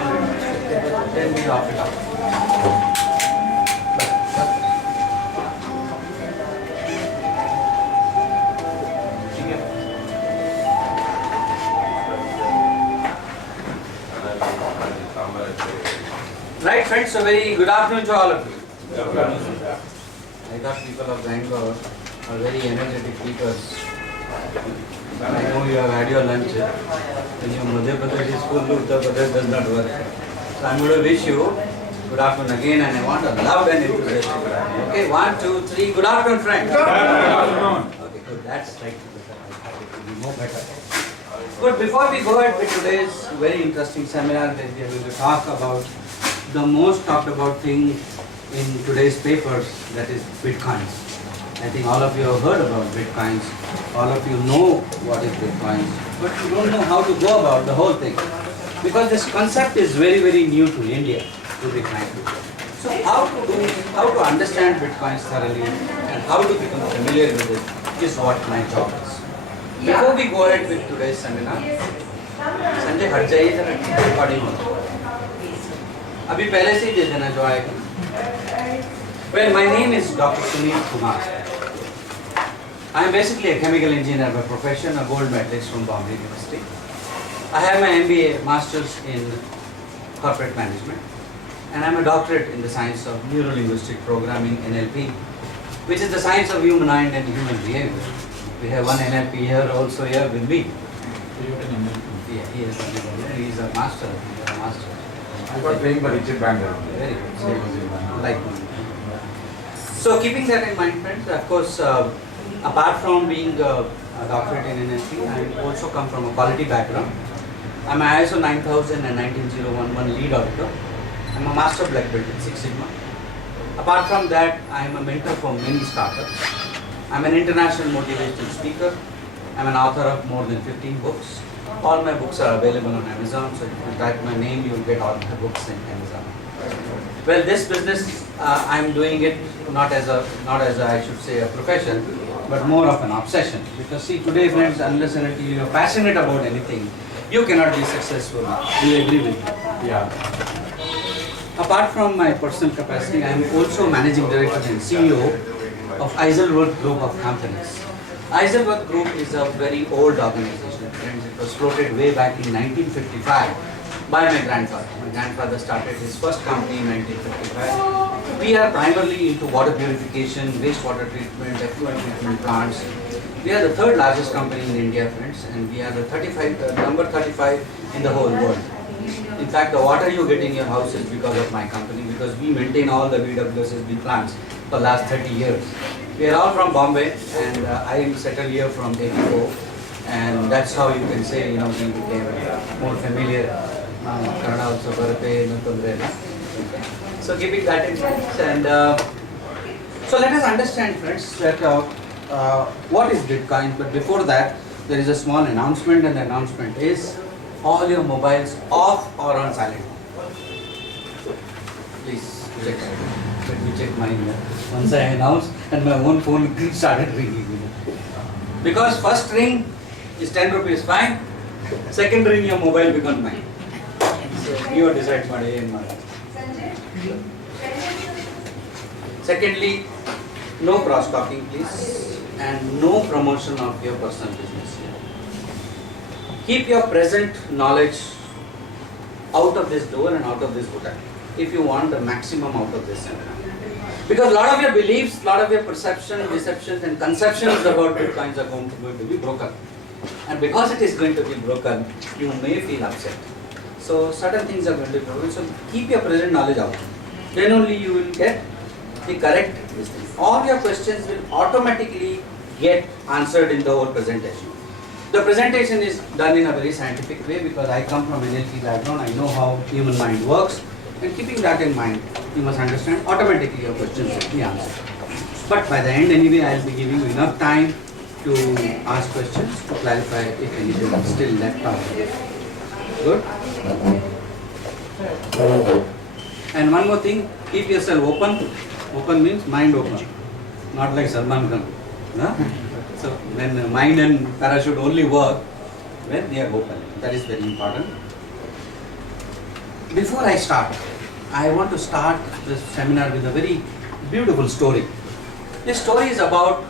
Then we off it up. Right friends, so very good afternoon to all of you. I thought people of Bangalore are very energetic people. I know you have had your lunch. When your Madhya Pradesh is full, Uttar Pradesh does not work. So I'm going to wish you good afternoon again, and I want a loud and enthusiastic good afternoon. Okay, 1, 2, 3, good afternoon friends. Good afternoon. Okay, good, that's right. It will be more better. Good, before we go ahead with today's very interesting seminar that we are going to talk about the most talked about thing in today's papers, that is Bitcoins. I think all of you have heard about Bitcoins, all of you know what is Bitcoins, but you don't know how to go about the whole thing. Because this concept is very, very new to India, to be frank. So how to understand Bitcoins thoroughly and how to become familiar with it is what my job is. Before we go ahead with today's seminar, Sanjay हट जाइए जरा recording हो. अभी पहले से ही दे देना जो आएगा. Well, my name is Dr. Sunil Kumar. I am basically a chemical engineer by profession, a gold medalist from Bombay University. I have my MBA, Masters in Corporate Management, and I am a doctorate in the science of Neuro-Linguistic Programming (NLP), which is the science of human mind and human behavior. We have one NLP here also here with me. Yeah, he is a master. I got trained by Richard Bandler. Very good. Like me. So keeping that in mind, friends, of course, apart from being a doctorate in NLP, I also come from a quality background. I'm an ISO 9000 and 19011 lead auditor. I'm a master black belt in Six Sigma. Apart from that, I am a mentor for many startups. I'm an international motivational speaker. I'm an author of more than 15 books. All my books are available on Amazon, so if you type my name, you will get all my books in Amazon. Well, this business, I'm doing it not as a I should say a profession, but more of an obsession. Because see, today, friends, unless and until you are passionate about anything, you cannot be successful. Do you agree with me? Yeah. Apart from my personal capacity, I am also managing director and CEO of Isleworth Group of companies. Isleworth Group is a very old organization, friends. It was floated way back in 1955 by my grandfather. My grandfather started his first company in 1955. We are primarily into water purification, wastewater treatment, effluent treatment plants. We are the third largest company in India, friends, and we are the number 35 in the whole world. In fact, the water you get in your house is because of my company, because we maintain all the BWSSB plants for the last 30 years. We are all from Bombay, and I am settled here from 84, and that's how you can say, we became more familiar. Kannada also barate, no tondre illa. So keeping that in mind, and so let us understand, friends, that what is Bitcoin. But before that, there is a small announcement, and the announcement is all your mobiles off or on silent. Please check. Let me check mine. Once I announced, and my own phone started ringing. Because first ring is 10 rupees fine. Second ring your mobile becomes mine. So you decide what I am. Secondly, no cross talking, please, and no promotion of your personal business here. Keep your present knowledge out of this door and out of this hotel if you want the maximum out of this seminar. Because a lot of your beliefs, a lot of your perceptions, deceptions and conceptions about Bitcoins are going to be broken. And because it is going to be broken, you may feel upset. So certain things are going to be broken. So keep your present knowledge out. Then only you will get the correct thing. All your questions will automatically get answered in the whole presentation. The presentation is done in a very scientific way because I come from NLP background. I know how human mind works. And keeping that in mind, you must understand automatically your questions will be answered. But by the end anyway, I will be giving you enough time to ask questions to clarify if anything is still left out. Good? And one more thing, keep yourself open. Open means mind open. Not like Salman Khan. Huh? So when mind and parachute only work when they are open. That is very important. before I start, I want to start this seminar with a very beautiful story. This story is about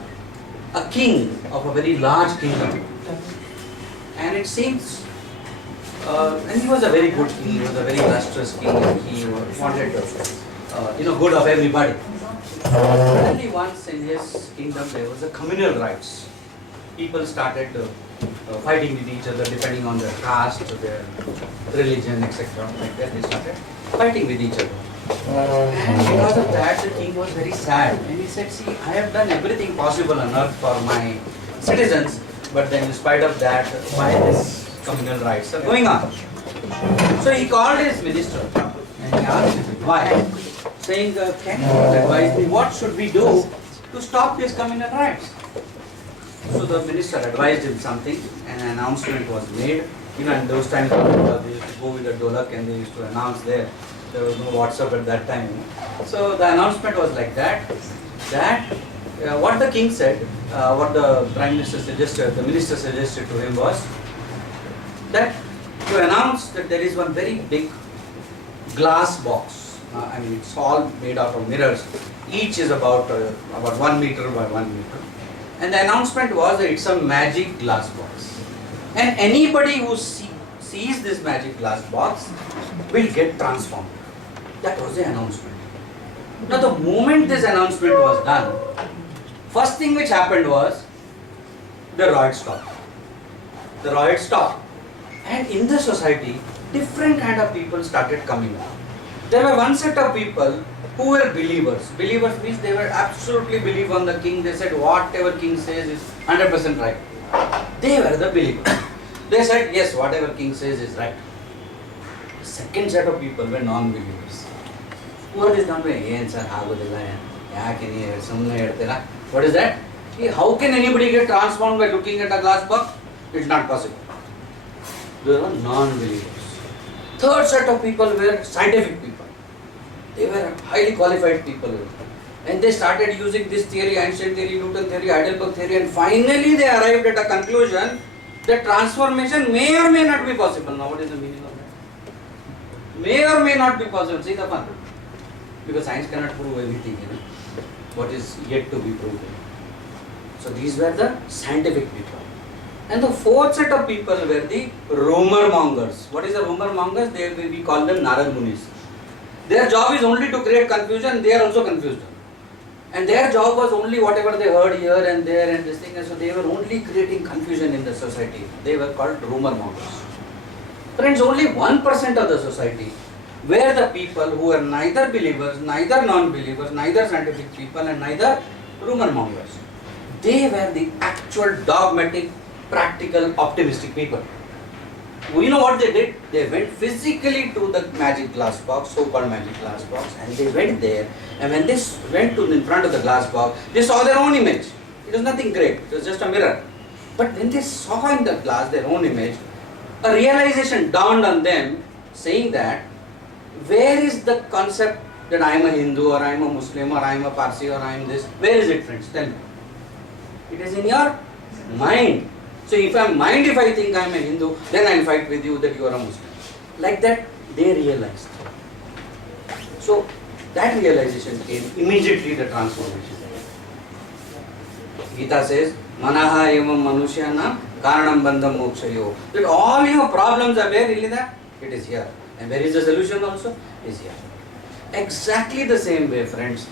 a king of a very large kingdom. And it seems, and he was a very good king, he was a very illustrious king, and he wanted good of everybody. Only once in his kingdom there was a communal rights. People started fighting with each other depending on their caste, their religion, etc. Like that, they started fighting with each other. And because of that, the king was very sad. And he said, see, I have done everything possible on earth for my citizens, but then in spite of that, why this communal rights are going on? So he called his minister and he asked him, why? Saying, can you advise me, what should we do to stop these communal rights? So the minister advised him something, and an announcement was made. In those times, they used to go with a dolak and they used to announce there. There was no WhatsApp at that time. So the announcement was like that, what the king said, what the prime minister suggested, the minister suggested to him was that to announce that there is one very big glass box. It's all made out of mirrors. Each is about 1 meter by 1 meter. And the announcement was that it's a magic glass box. And anybody who sees this magic glass box will get transformed. That was the announcement. Now the moment this announcement was done, first thing which happened was the riot stopped. The riot stopped. And in the society, different kind of people started coming out. There were one set of people who were believers. Believers means they were absolutely believe on the king. They said whatever king says is 100% right. They were the believers. They said yes, whatever king says is right. The second set of people were non-believers. What is non-believers? What is that? How can anybody get transformed by looking at a glass box? It's not possible. They were non-believers. Third set of people were scientific people. They were highly qualified people. And they started using this theory, Einstein theory, Newton theory, Heidelberg theory, and finally they arrived at a conclusion that transformation may or may not be possible. Now what is the meaning of that? May or may not be possible. See the fun. Because science cannot prove everything, what is yet to be proven. So these were the scientific people. And the fourth set of people were the rumor mongers. What is the rumor mongers? We call them Narad Munis. Their job is only to create confusion. They are also confused. And their job was only whatever they heard here and there and this thing. And so they were only creating confusion in the society. They were called rumor mongers. Friends, only 1% of the society were the people who were neither believers, neither non-believers, neither scientific people and neither rumor mongers. They were the actual dogmatic, practical, optimistic people. You know what they did? They went physically to the magic glass box, so-called magic glass box, and they went there. And when they went to in front of the glass box, they saw their own image. It was nothing great. It was just a mirror. But when they saw in the glass their own image, a realization dawned on them, saying that where is the concept that I am a Hindu or I am a Muslim or I am a Parsi or I am this? Where is it, friends? Tell me. It is in your mind. So if I think I am a Hindu, then I will fight with you that you are a Muslim. Like that, they realized. So that realization came, immediately the transformation. Gita says, Manaha evam manushyana karanam bandham mokshayo. That all your problems are where, really that? It is here. And where is the solution also? Is here. Exactly the same way, friends.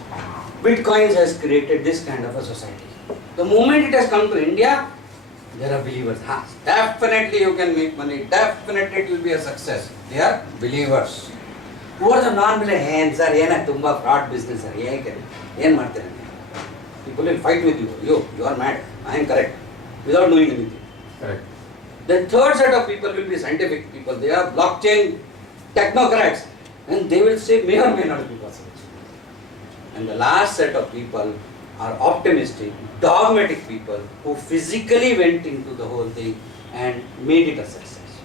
Bitcoins has created this kind of a society. The moment it has come to India, there are believers. Definitely you can make money. Definitely it will be a success. They are believers. Who are the non-believers? Sir, tumba fraud business. People will fight with you. You are mad. I am correct. Without knowing anything. Correct. The third set of people will be scientific people. They are blockchain technocrats. And they will say may or may not be possible. And the last set of people are optimistic, dogmatic people who physically went into the whole thing and made it a success.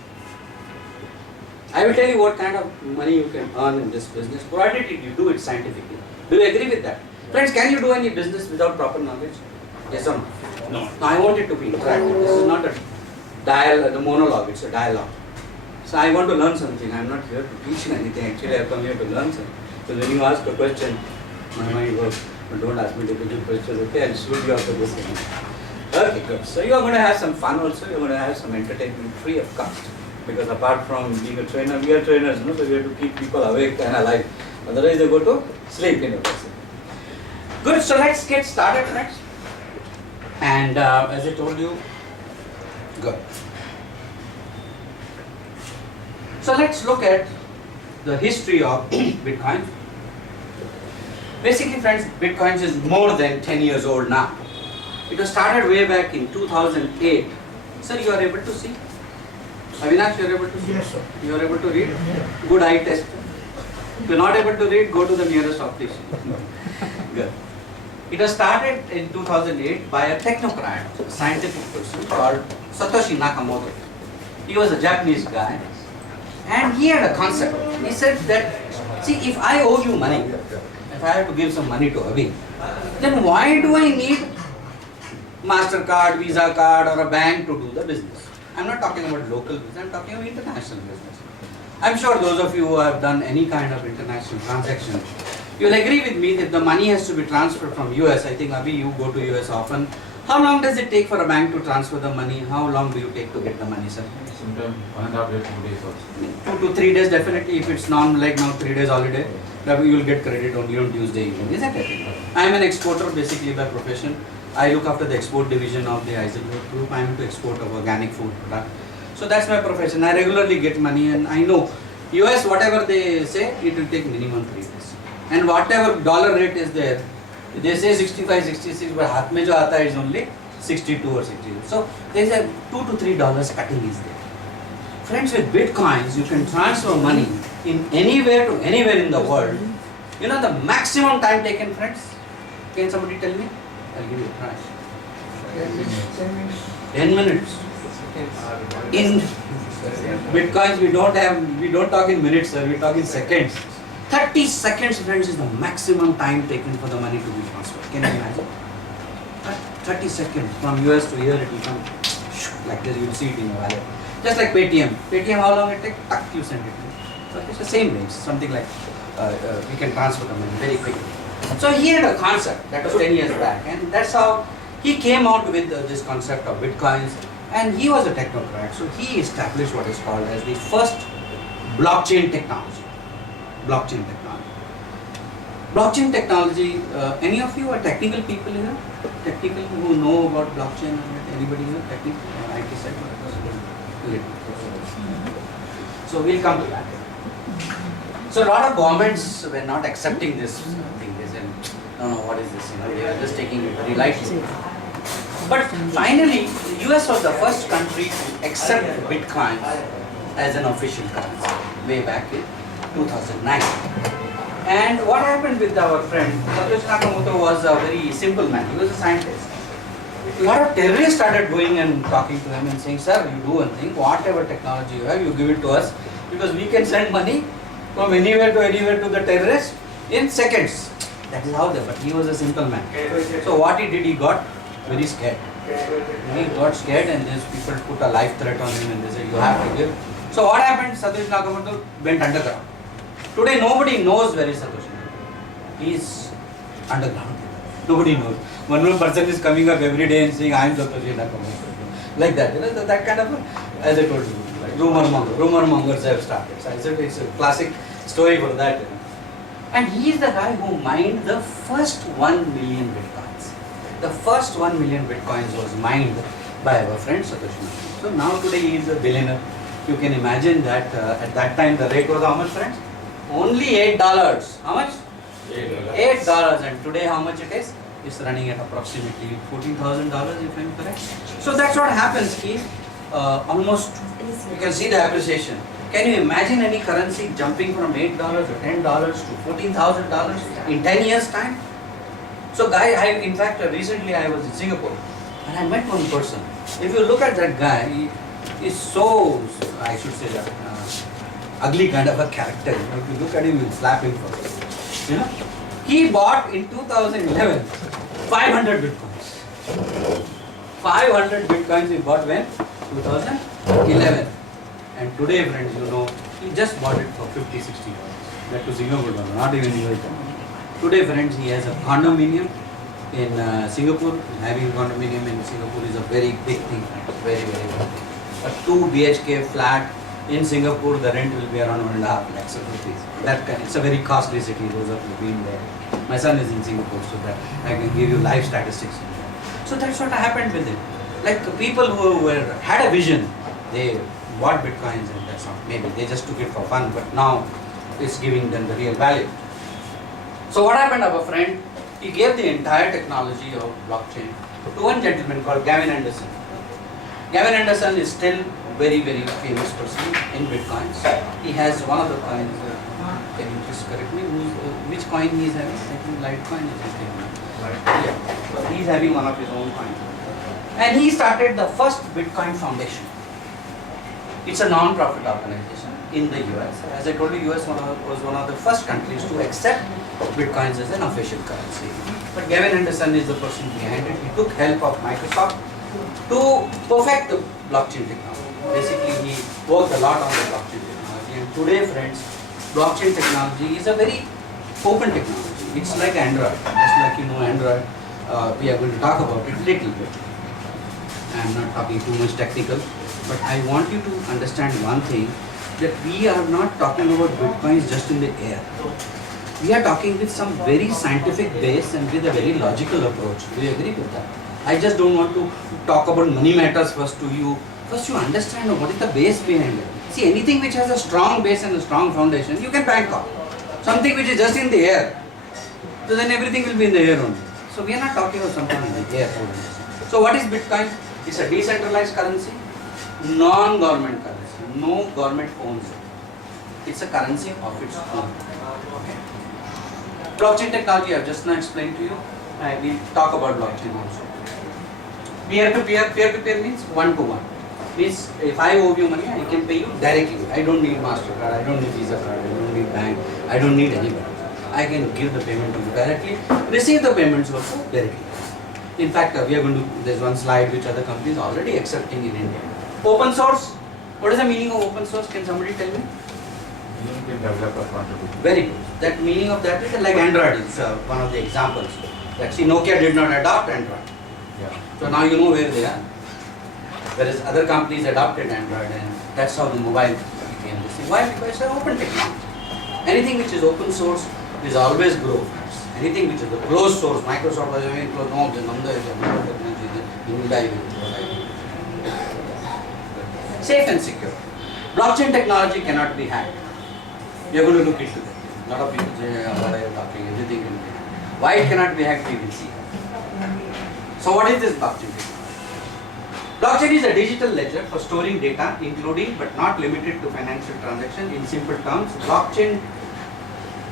I will tell you what kind of money you can earn in this business, provided you do it scientifically. Do you agree with that? Friends, can you do any business without proper knowledge? Yes or no? No. No, I want it to be interactive. This is not a monologue, it's a dialogue. So I want to learn something. I'm not here to teach you anything. Actually, I've come here to learn something. So when you ask a question, my mind goes, "But don't ask me difficult questions, okay? I'll shoot you after this thing." Okay, good. So you are going to have some fun also. You're going to have some entertainment free of cost. Because apart from being a trainer, we are trainers, no? So we have to keep people awake and alive. Otherwise, they go to sleep in a person. Good. So let's get started, friends. And as I told you, good. So let's look at the history of Bitcoin. Basically, friends, Bitcoin is more than 10 years old now. It was started way back in 2008. Sir, you are able to see? Avinash, you are able to see? Yes, sir. You are able to read? Good eye test. If you are not able to read, go to the nearest optician. Good. It was started in 2008 by a technocrat, a scientific person called Satoshi Nakamoto. He was a Japanese guy. And he had a concept. He said that, see, if I owe you money, if I have to give some money to Avi, then why do I need MasterCard, Visa card or a bank to do the business? I'm not talking about local business, I'm talking about international business. I'm sure those of you who have done any kind of international transaction, you'll agree with me that the money has to be transferred from US. I think Avi, you go to US often. How long does it take for a bank to transfer the money? How long do you take to get the money, sir? Sometimes 1.5 days, 2 days also. 2 to 3 days definitely. If it's non like now 3 days holiday, you will get credit only on Tuesday evening, isn't it? I am an exporter basically by profession. I look after the export division of the Eisenberg Group. I am into export of organic food product. So that's my profession. I regularly get money and I know US whatever they say, it will take minimum 3 days. And whatever dollar rate is there, they say 65, 66, but हाथ में जो आता है is only 62 or 60. So there is a $2 to $3 cutting is there. Friends, with Bitcoins, you can transfer money in anywhere to anywhere in the world. You know the maximum time taken, friends? Can somebody tell me? I'll give you a try. 10 minutes. In Bitcoins, we don't talk in minutes, sir. We talk in seconds. 30 seconds, friends, is the maximum time taken for the money to be transferred. Can you imagine? 30 seconds from US to here, it will come like this. You will see it in your wallet. Just like Paytm. Paytm, how long it takes? Tuck, you send it. So it's the same range. Something like we can transfer the money very quickly. So he had a concept that was 10 years back, and that's how he came out with this concept of Bitcoins. And he was a technocrat, so he established what is called as the first blockchain technology. Blockchain technology. Blockchain technology, any of you are technical people here? Technical who know about blockchain? Anybody here? Technical? IT side? So we'll come to that. So a lot of governments were not accepting this thing. They said, no, what is this? They are just taking it very lightly. But finally, the US was the first country to accept Bitcoin as an official currency way back in 2009. And what happened with our friend Satoshi Nakamoto was a very simple man. He was a scientist. A lot of terrorists started going and talking to him and saying, sir, you do one thing, whatever technology you have, you give it to us because we can send money from anywhere to the terrorists in seconds. That is how they, but he was a simple man. So what he did, he got very scared. He got scared and these people put a life threat on him and they said, you have to give. So what happened? Satoshi Nakamoto went underground. Today nobody knows where is Satoshi Nakamoto. He is underground. Nobody knows. One more person is coming up every day and saying, I am Satoshi Nakamoto. Like that. You know, that kind of, as I told you, like rumor mongers have started. So I said it's a classic story for that. You know. And he is the guy who mined the first 1 million bitcoins. The first 1 million bitcoins was mined by our friend Satoshi Nakamoto. So now today he is a billionaire. You can imagine that at that time the rate was how much, friends? Only $8. How much? $8. And today how much it is? It's running at approximately $14,000 if I'm correct. So that's what happens. Almost, you can see the appreciation. Can you imagine any currency jumping from $8 to $10 to $14,000 in 10 years time? So in fact recently I was in Singapore and I met one person. If you look at that guy, he is so, I should say that, ugly kind of a character. You know, if you look at him, you'll slap him first. You know, he bought in 2011 500 bitcoins. 500 bitcoins he bought when? 2011. And today, friends, you know, he just bought it for 50, 60 dollars. That to Singapore dollar, not even US dollar. Today, friends, he has a condominium in Singapore. Having a condominium in Singapore is a very big thing, friends. Very, very big thing. A 2 BHK flat in Singapore, the rent will be around 1.5 lakhs of rupees. That kind, it's a very costly city. Those of you been there. My son is in Singapore, so that I can give you live statistics. So that's what happened with it. Like people who had a vision, they bought bitcoins and that's not. Maybe they just took it for fun, but now it's giving them the real value. So what happened, our friend? He gave the entire technology of blockchain to one gentleman called Gavin Anderson. Gavin Anderson is still very, very famous person in bitcoins. He has one of the coins. Can you just correct me? Which coin he is having? I think Litecoin is his name. Yeah. So he is having one of his own coins. And he started the first Bitcoin Foundation. It's a non-profit organization in the US. As I told you, US was one of the first countries to accept Bitcoins as an official currency. But Gavin Anderson is the person behind it. He took help of Microsoft to perfect the blockchain technology. Basically, he worked a lot on the blockchain technology. And today, friends, blockchain technology is a very open technology. It's like Android. Just like you know Android, we are going to talk about it little bit. I'm not talking too much technical, but I want you to understand one thing, that we are not talking about bitcoins just in the air. We are talking with some very scientific base and with a very logical approach. Do you agree with that? I just don't want to talk about money matters first to you. First you understand what is the base behind it. See, anything which has a strong base and a strong foundation, you can bank on. Something which is just in the air, so then everything will be in the air only. So we are not talking about something in the air. So what is Bitcoin? It's a decentralized currency, non-government currency. No government owns it. It's a currency of its own. Okay. Blockchain technology, I've just now explained to you. I will talk about blockchain also. Peer-to-peer, peer-to-peer means one-to-one. Means if I owe you money, I can pay you directly. I don't need MasterCard, I don't need Visa card, I don't need bank, I don't need anybody. I can give the payment to you directly, receive the payments also directly. In fact, we are going to, there's one slide which other companies are already accepting in India. Open source. What is the meaning of open source? Can somebody tell me? Indian developer contribution. Very good. That meaning of that is like Android is one of the examples. That see, Nokia did not adopt Android. Yeah. So now you know where they are. Whereas other companies adopted Android, and that's how the mobile became this thing. Why? Because it's an open technology. Anything which is open source is always grow. Anything which is the closed source, Microsoft was having closed, no, the number is a technology, you will die with it. Safe and secure. Blockchain technology cannot be hacked. We are going to look into that. A lot of people say, what are you talking, everything will be hacked. Why it cannot be hacked, we will see. So what is this blockchain technology? Blockchain is a digital ledger for storing data, including but not limited to financial transactions. In simple terms, blockchain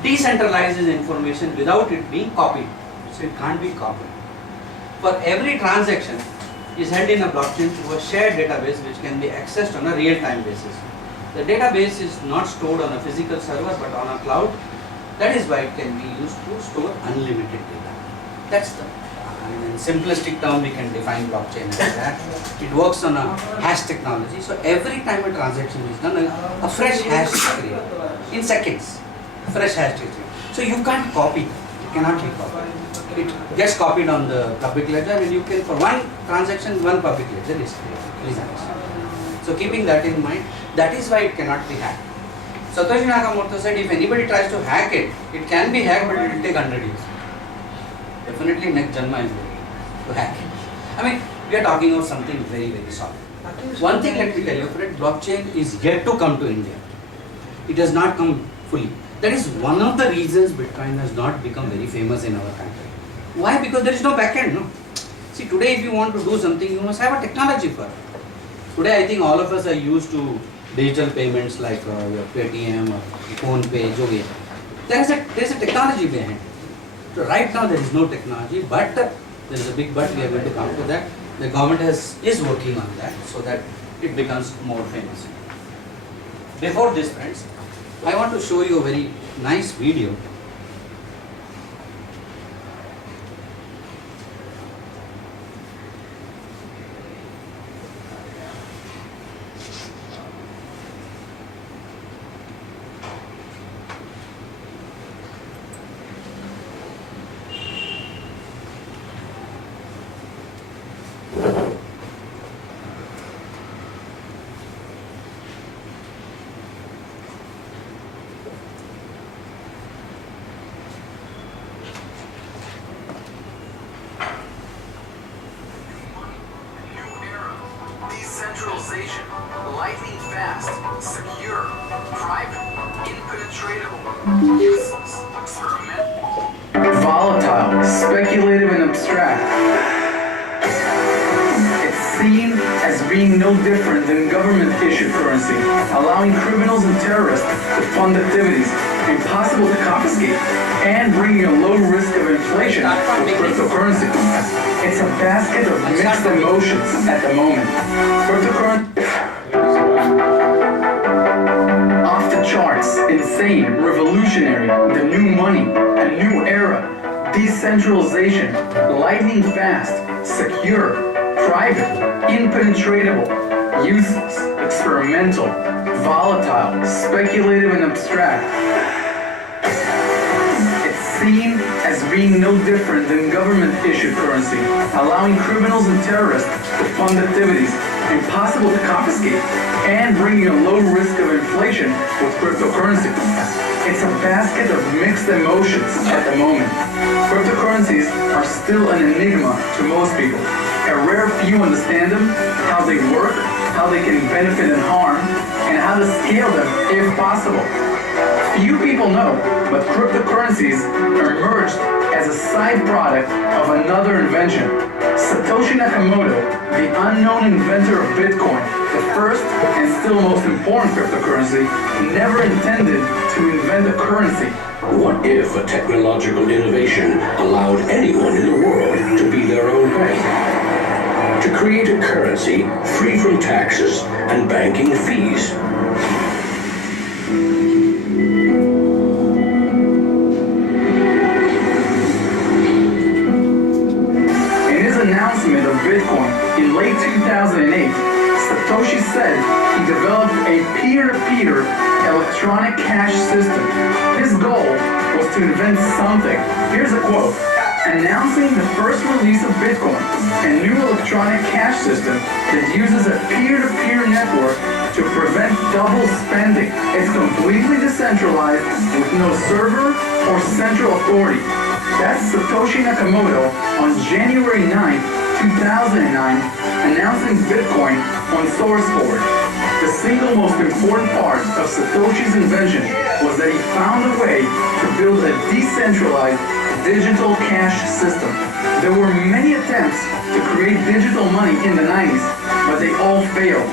decentralizes information without it being copied. So it can't be copied. For every transaction is held in a blockchain through a shared database which can be accessed on a real-time basis. The database is not stored on a physical server but on a cloud. That is why it can be used to store unlimited data. That's the, in simplistic term we can define blockchain as that. It works on a hash technology. So every time a transaction is done, a fresh hash is created in seconds. Fresh hash is created. So you can't copy it. It cannot be copied. It gets copied on the public ledger, and you can, for one transaction, one public ledger is created. Please understand. So keeping that in mind, that is why it cannot be hacked. Satoshi Nakamoto said if anybody tries to hack it, it can be hacked, but it will take 100 years. Definitely next Janma is ready to hack it. I mean, we are talking about something very, very solid. One thing let me tell you, friend, blockchain is yet to come to India. It has not come fully. That is one of the reasons Bitcoin has not become very famous in our country. Why? Because there is no backend, no. See, today if you want to do something, you must have a technology for it. Today I think all of us are used to digital payments like your Paytm or Phone Pay, jo bhi hai. There is a technology behind it. So right now there is no technology, but there is a big but, we are going to come to that. The government is working on that so that it becomes more famous. Before this, friends, I want to show you a very nice video. Volatile, speculative, and abstract. It's seen as being no different than government-issued currency, allowing criminals and terrorists to fund activities impossible to confiscate, and bringing a low risk of inflation with cryptocurrency. It's a basket of mixed emotions at the moment. Cryptocurrency off the charts, insane, revolutionary, the new money, a new era, decentralization, lightning fast, secure, private, impenetratable, useless, experimental, volatile, speculative, and abstract. It's seen as being no different than government-issued currency, allowing criminals and terrorists to fund activities impossible to confiscate, and bringing a low risk of inflation with cryptocurrency. It's a basket of mixed emotions at the moment. Cryptocurrencies are still an enigma to most people. A rare few understand them, how they work, how they can benefit and harm, and how to scale them if possible. Few people know, but cryptocurrencies emerged as a side product of another invention. Satoshi Nakamoto, the unknown inventor of Bitcoin, the first and still most important cryptocurrency, never intended to invent a currency. What if a technological innovation allowed anyone in the world to be their own bank? To create a currency free from taxes and banking fees. Announcement of Bitcoin in late 2008, Satoshi said he developed a peer-to-peer electronic cash system. His goal was to invent something. Here's a quote. Announcing the first release of Bitcoin, a new electronic cash system that uses a peer-to-peer network to prevent double spending. It's completely decentralized with no server or central authority. That's Satoshi Nakamoto on January 9, 2009, announcing Bitcoin on SourceForge. The single most important part of Satoshi's invention was that he found a way to build a decentralized digital cash system. There were many attempts to create digital money in the 90s, but they all failed.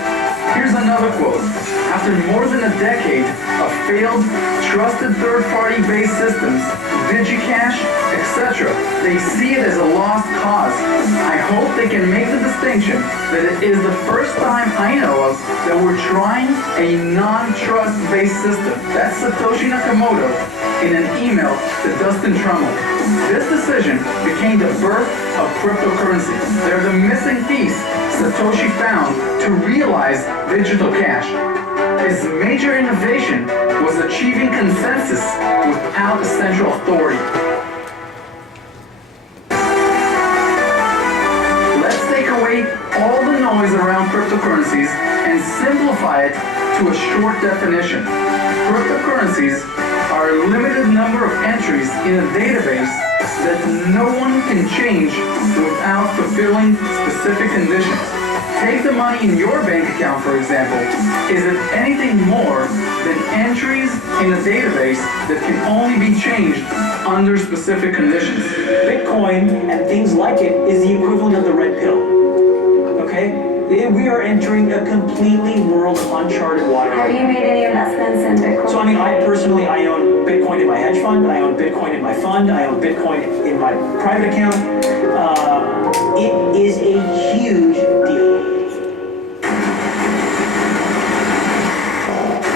Here's another quote. After more than a decade of failed, trusted third-party based systems, DigiCash, etc., they see it as a lost cause. I hope they can make the distinction that it is the first time I know of that we're trying a non-trust based system. That's Satoshi Nakamoto in an email to Dustin Trummell. This decision became the birth of cryptocurrency. They're the missing piece Satoshi found to realize digital cash. His major innovation was achieving consensus without a central authority. Let's take away all the noise around cryptocurrencies and simplify it to a short definition. Cryptocurrencies are a limited number of entries in a database that no one can change without fulfilling specific conditions. Take the money in your bank account, for example. Is it anything more than entries in a database that can only be changed under specific conditions? Bitcoin and things like it is the equivalent of the red pill. Okay? We are entering a completely world of uncharted water. Have you made any investments in Bitcoin? So I mean, I own Bitcoin in my hedge fund, I own Bitcoin in my fund, I own Bitcoin in my private account. It is a huge deal.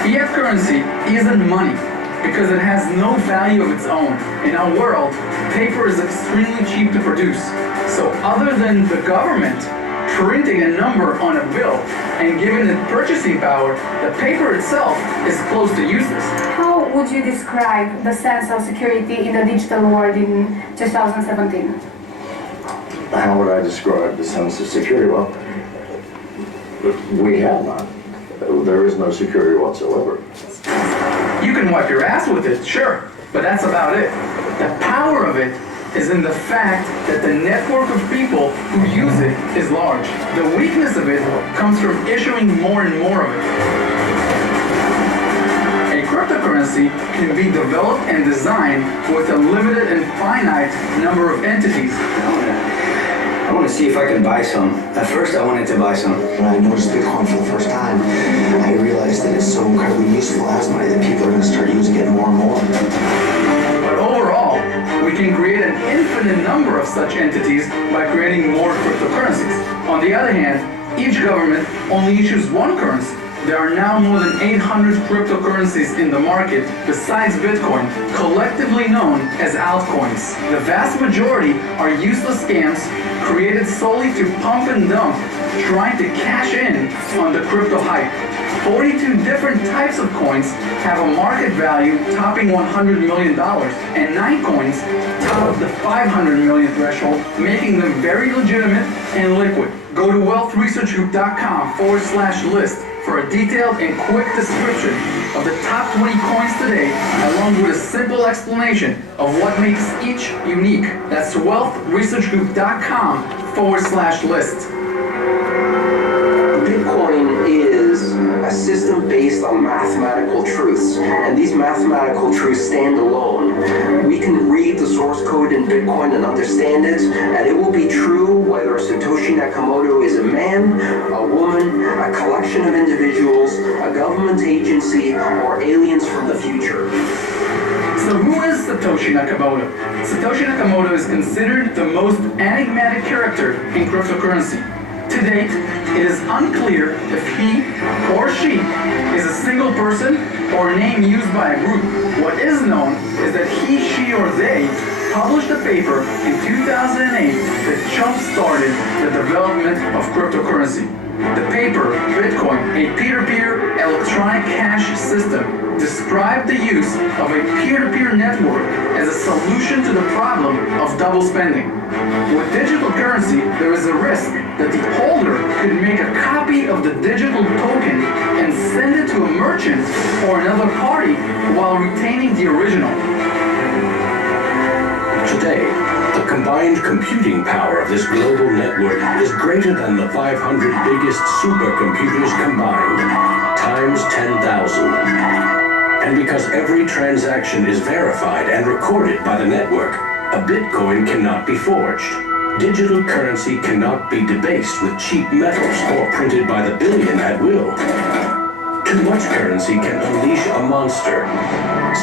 Fiat currency isn't money because it has no value of its own. In our world, paper is extremely cheap to produce. So other than the government printing a number on a bill and giving it purchasing power, the paper itself is close to useless. How would you describe the sense of security in the digital world in 2017? How would I describe the sense of security? Well, we have none. There is no security whatsoever. You can wipe your ass with it, sure, but that's about it. The power of it is in the fact that the network of people who use it is large. The weakness of it comes from issuing more and more of it. A cryptocurrency cryptocurrency can be developed and designed with a limited and finite number of entities. I want to see if I can buy some. At first, I wanted to buy some. When I noticed Bitcoin for the first time, I realized that it's so incredibly useful as money that people are going to start using it more and more. But overall, we can create an infinite number of such entities by creating more cryptocurrencies. On the other hand, each government only issues one currency. There are now more than 800 cryptocurrencies in the market besides Bitcoin, collectively known as altcoins. The vast majority are useless scams created solely to pump and dump, trying to cash in on the crypto hype. 42 different types of coins have a market value topping $100 million, and 9 coins top the 500 million threshold, making them very legitimate and liquid. Go to wealthresearchgroup.com/list for a detailed and quick description of the top 20 coins today, along with a simple explanation of what makes each unique. That's wealthresearchgroup.com/list. Bitcoin is a system based on mathematical truths, and these mathematical truths stand alone. We can read the source code in Bitcoin and understand it, and it will be true whether Satoshi Nakamoto is a man, a woman, a collection of individuals, a government agency, or aliens from the future. So who is Satoshi Nakamoto? Satoshi Nakamoto is considered the most enigmatic character in cryptocurrency. To date, it is unclear if he or she is a single person or a name used by a group. What is known is that he, she, or they published a paper in 2008 that jump-started the development of cryptocurrency. The paper, Bitcoin, a peer-to-peer electronic cash system, described the use of a peer-to-peer network as a solution to the problem of double spending. With digital currency, there is a risk that the holder could make a copy of the digital token and send it to a merchant or another party while retaining the original. Today, the combined computing power of this global network is greater than the 500 biggest supercomputers combined, times 10,000. And because every transaction is verified and recorded by the network, a Bitcoin cannot be forged. Digital currency cannot be debased with cheap metals or printed by the billion at will. Too much currency can unleash a monster,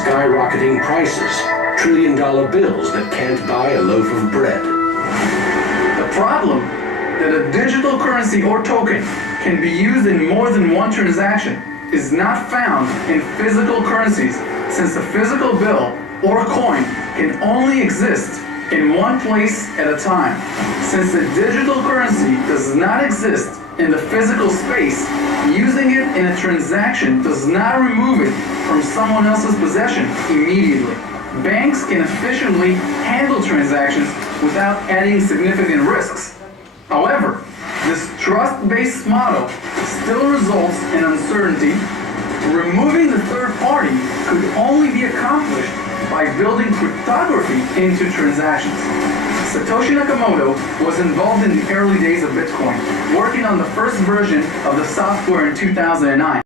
skyrocketing prices, trillion-dollar bills that can't buy a loaf of bread. The problem that a digital currency or token can be used in more than one transaction is not found in physical currencies, since a physical bill or coin can only exist in one place at a time. Since the digital currency does not exist in the physical space, using it in a transaction does not remove it from someone else's possession immediately. Banks can efficiently handle transactions without adding significant risks. However, this trust-based model still results in uncertainty. Removing the third party could only be accomplished by building cryptography into transactions. Satoshi Nakamoto was involved in the early days of Bitcoin, working on the first version of the software in 2009.